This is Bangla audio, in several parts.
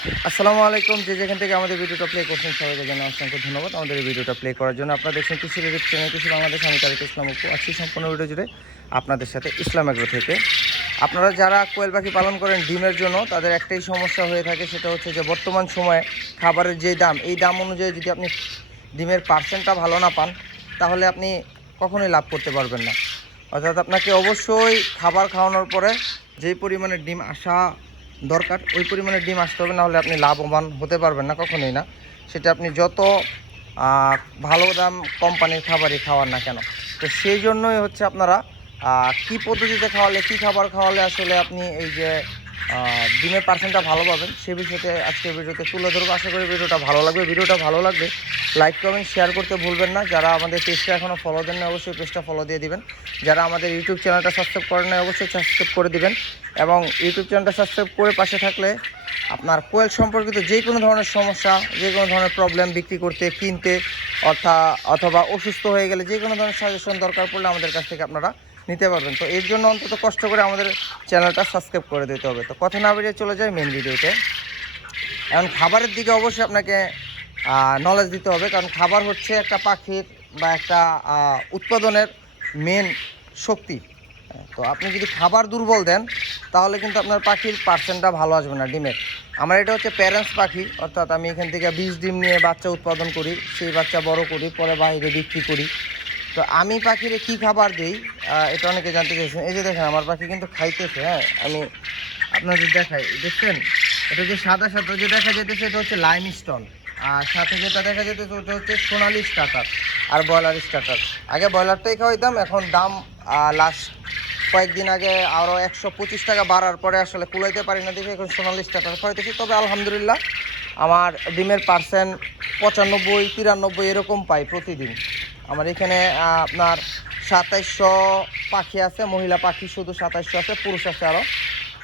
আসসালামু আলাইকুম। যেখান থেকে আমাদের ভিডিওটা প্লে করছেন সবাইকে জানাই অসংখ্য ধন্যবাদ আমাদের এই ভিডিওটা প্লে করার জন্য। আপনারা দেখছেন কৃষি রিলেটেড চ্যানেল কৃষি বাংলাদেশ। আমি তারিক ইসলাম অপু আছি সম্পূর্ণ ভিডিও জুড়ে আপনাদের সাথে ইসলাম এগ্রো থেকে। আপনারা যারা কোয়েল পাখি পালন করেন ডিমের জন্য, তাদের একটাই সমস্যা হয়ে থাকে, সেটা হচ্ছে যে বর্তমান সময়ে খাবারের যে দাম, এই দাম অনুযায়ী যদি আপনি ডিমের পার্সেন্টটা ভালো না পান, তাহলে আপনি কখনোই লাভ করতে পারবেন না। অর্থাৎ আপনাকে অবশ্যই খাবার খাওয়ানোর পরে যেই পরিমাণে ডিম আসা দরকার ওই পরিমাণে ডিম আসতে হবে, না হলে আপনি লাভবান হতে পারবেন না, কখনোই না। সেটা আপনি যত ভালো দাম কোম্পানির খাবারই খাওয়ান না কেন। তো সেই জন্যই হচ্ছে আপনারা কী পদ্ধতিতে খাওয়ালে, কী খাবার খাওয়ালে আসলে আপনি এই যে ডিমের পার্সেন্টটা ভালো পাবেন, সে বিষয়তে আজকের ভিডিওতে তুলে ধরবো। আশা করি ভিডিওটা ভালো লাগবে। ভিডিওটা ভালো লাগবে লাইক কমেন্ট শেয়ার করতে ভুলবেন না। যারা আমাদের পেজটা এখনও ফলো দেন না, অবশ্যই পেজটা ফলো দিয়ে দিবেন। যারা আমাদের ইউটিউব চ্যানেলটা সাবস্ক্রাইব করেন না, অবশ্যই সাবস্ক্রাইব করে দিবেন। এবং ইউটিউব চ্যানেলটা সাবস্ক্রাইব করে পাশে থাকলে আপনার কোয়েল সম্পর্কিত যে কোনো ধরনের সমস্যা, যে কোনো ধরনের প্রবলেম, বিক্রি করতে, কিনতে অথবা অসুস্থ হয়ে গেলে যে কোনো ধরনের সাজেশন দরকার পড়লে আমাদের কাছ থেকে আপনারা নিতে পারবেন। তো এর জন্য অন্তত কষ্ট করে আমাদের চ্যানেলটা সাবস্ক্রাইব করে দিতে হবে। তো কথা না বেরিয়ে চলে যায় মেন ভিডিওতে। এখন খাবারের দিকে অবশ্যই আপনাকে নলেজ দিতে হবে, কারণ খাবার হচ্ছে একটা পাখির বা একটা উৎপাদনের মেন শক্তি। তো আপনি যদি খাবার দুর্বল দেন, তাহলে কিন্তু আপনার পাখির পার্সেন্টটা ভালো আসবে না ডিমের। আমার এটা হচ্ছে প্যারেন্টস পাখি, অর্থাৎ আমি এখান থেকে 20 ডিম নিয়ে বাচ্চা উৎপাদন করি, সেই বাচ্চা বড় করি, পরে বাইরে বিক্রি করি। তো আমি পাখিরে কী খাবার দিই, এটা অনেকে জানতে চাইছেন। এই যে দেখেন আমার পাখি কিন্তু খাইতেছে। হ্যাঁ, আমি আপনাদের দেখাই, দেখছেন এটা যে সাদা সাদা যে দেখা যেতেছে, এটা হচ্ছে লাইম স্টোন। আর সাথে যেটা দেখা যেতেছে ওটা হচ্ছে সোনালি স্টার্টার আর ব্রয়লার স্টার্টার। আগে ব্রয়লারটাই খাওয়াইতাম, এখন দাম লাস্ট কয়েকদিন আগে আরও 125 টাকা বাড়ার পরে আসলে কুলাইতে পারি না দেখে এখন সোনালি স্টার্টার খাওয়াইতেছি। তবে আলহামদুলিল্লাহ আমার ডিমের পার্সেন্ট 95-93 এরকম পাই প্রতিদিন। আমার এখানে আপনার 2700 পাখি আছে, মহিলা পাখি শুধু 2700 আছে, পুরুষ আছে আরও।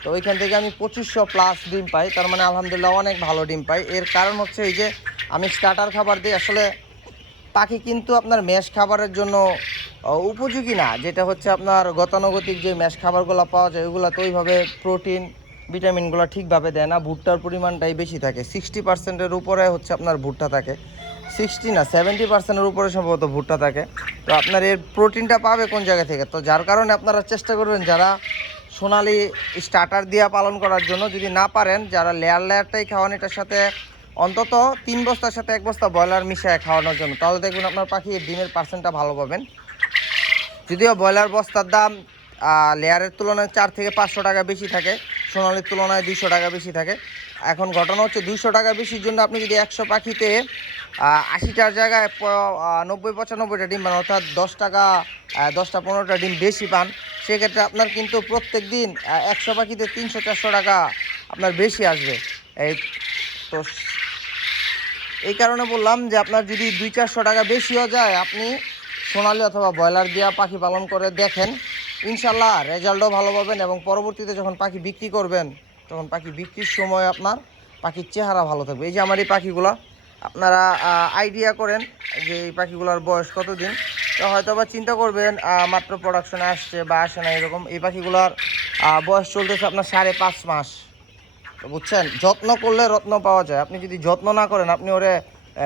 তো ওইখান থেকে আমি 2500 প্লাস ডিম পাই। তার মানে আলহামদুলিল্লাহ অনেক ভালো ডিম পাই। এর কারণ হচ্ছে এই যে আমি স্টার্টার খাবার দিই। আসলে পাখি কিন্তু আপনার ম্যাশ খাবারের জন্য উপযোগী না, যেটা হচ্ছে আপনার গতানুগতিক যে ম্যাশ খাবারগুলো পাওয়া যায় ওইগুলো তো ওইভাবে প্রোটিন ভিটামিনগুলো ঠিকভাবে দেয় না। ভুট্টার পরিমাণটাই বেশি থাকে, 60%-এর উপরে হচ্ছে আপনার ভুট্টা থাকে। 60 না 70%-এর উপরে সম্ভবত ভুট্টা থাকে। তো আপনার এর প্রোটিনটা পাবে কোন জায়গা থেকে? তো যার কারণে আপনারা চেষ্টা করবেন যারা সোনালি স্টার্টার দিয়ে পালন করার জন্য, যদি না পারেন যারা লেয়ারটাই খাওয়ান, এটার সাথে অন্তত 3 বস্তার সাথে 1 বস্তা ব্রয়লার মিশিয়ে খাওয়ানোর জন্য, তাহলে দেখবেন আপনার পাখি ডিমের পার্সেন্টটা ভালো পাবেন। যদিও ব্রয়লার বস্তার দাম লেয়ারের তুলনায় 400-500 টাকা বেশি থাকে, সোনালির তুলনায় 200 টাকা বেশি থাকে। এখন ঘটনা হচ্ছে 200 টাকা বেশির জন্য আপনি যদি 100 পাখিতে 80টার জায়গায় 90-95টা ডিম পান, অর্থাৎ 10 টাকা 10টা-15টা ডিম বেশি পান, সেক্ষেত্রে আপনার কিন্তু প্রত্যেক দিন 100 পাখিতে 300-400 টাকা আপনার বেশি আসবে। এই তো এই কারণে বললাম যে আপনার যদি 200-400 টাকা বেশিও যায়, আপনি সোনালি অথবা ব্রয়লার দিয়া পাখি পালন করে দেখেন, ইনশাল্লাহ রেজাল্টও ভালো পাবেন। এবং পরবর্তীতে যখন পাখি বিক্রি করবেন, তখন পাখি বিক্রির সময় আপনার পাখির চেহারা ভালো থাকবে। এই যে আমার এই পাখিগুলো, আপনারা আইডিয়া করেন যে এই পাখিগুলোর বয়স কতদিন। তো হয়তো বা চিন্তা করবেন মাত্র প্রোডাকশনে আসছে বা আসে না এরকম। এই পাখিগুলোর বয়স চলতেছে আপনার 5.5 মাস। তো বুঝছেন, যত্ন করলে রত্ন পাওয়া যায়। আপনি যদি যত্ন না করেন, আপনি ওরে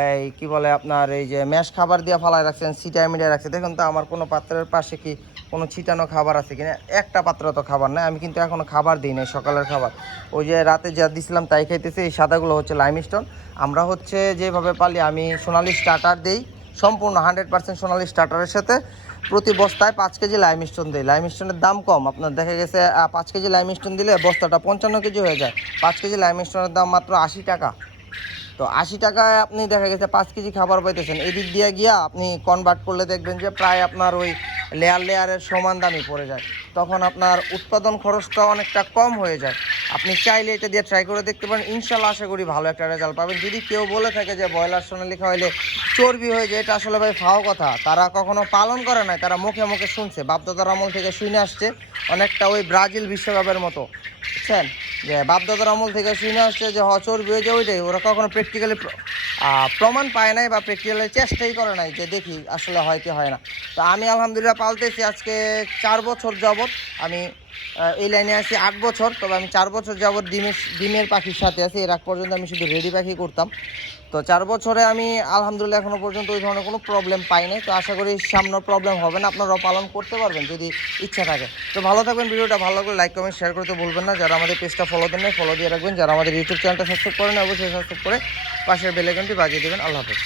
এই কি বলে আপনার এই যে ম্যাশ খাবার দিয়ে ফালায় রাখছেন, ছিটায় মিটায় রাখছে। দেখুন তো আমার কোনো পাত্রের পাশে কি কোনো ছিটানো খাবার আছে কিনা? একটা পাত্র তো খাবার নাই। আমি কিন্তু এখনও খাবার দিই নাই, সকালের খাবার ওই যে রাতে যা দিছিলাম তাই খাইতেছে। এই সাদাগুলো হচ্ছে লাইমস্টোন। আমরা হচ্ছে যেভাবে পালি, আমি সোনালি স্টার্টার দিই, সম্পূর্ণ 100% সোনালি স্টার্টারের সাথে প্রতি বস্তায় 5 কেজি লাইমস্টোন দিই। লাইমস্টোনের দাম কম, আপনার দেখা গেছে 5 কেজি লাইমস্টোন দিলে বস্তাটা 55 কেজি হয়ে যায়। 5 কেজি লাইমস্টোনের দাম মাত্র 80 টাকা। তো 80 টাকায় আপনি দেখা গেছে 5 কেজি খাবার পাইতেছেন। এদিক দিয়ে গিয়া আপনি কনভার্ট করলে দেখবেন যে প্রায় আপনার ওই লেয়ারের সমান দামই পড়ে যায়। তখন আপনার উৎপাদন খরচটা অনেকটা কম হয়ে যায়। আপনি চাইলে এটা দিয়ে ট্রাই করে দেখতে পারেন, ইনশাল্লাহ আশা করি ভালো একটা রেজাল্ট পাবেন। যদি কেউ বলে থাকে যে ব্রয়লার সোনালি খাওয়াইলে চর্বি হয়ে যায়, এটা আসলে ভাই ফাও কথা। তারা কখনো পালন করে নাই, তারা মুখে মুখে শুনছে, বাপদাদার আমল থেকে শুনে আসছে। অনেকটা ওই ব্রাজিল বিশ্বকাপের মতো, বুঝছেন, যে বাপদাদার আমল থেকে শুনে আসছে যে চর্বি হয়ে যায়, ওইটাই। ওরা কখনো প্র্যাকটিক্যালি প্রমাণ পায় নাই বা প্র্যাকটিক্যালি চেষ্টাই করে নাই যে দেখি আসলে হয় কি হয় না। তো আমি আলহামদুলিল্লাহ পালতেছি আজকে 4 বছর যাবৎ। আমি এই লাইনে আছি 8 বছর, তবে আমি 4 বছর যাবৎ ডিমের পাখির সাথে আছি। এর আগ পর্যন্ত আমি শুধু রেডি পাখি করতাম। তো 4 বছরে আমি আলহামদুলিল্লাহ এখনও পর্যন্ত ওই ধরনের কোনো প্রবলেম পাই নাই। তো আশা করি সামনে প্রবলেম হবে না, আপনারাও পালন করতে পারবেন যদি ইচ্ছা থাকে। তো ভালো থাকবেন, ভিডিওটা ভালো লাগলে লাইক কমেন্ট শেয়ার করতে ভুলবেন না। যারা আমাদের পেজটা ফলো দেন না ফলো দিয়ে রাখবেন, যারা আমাদের ইউটিউব চ্যানেলটা সাবস্ক্রাইব করেন অবশ্যই সাবস্ক্রাইব করে পাশের বেল আইকনটি বাজিয়ে দেবেন। আল্লাহ হাফেজ।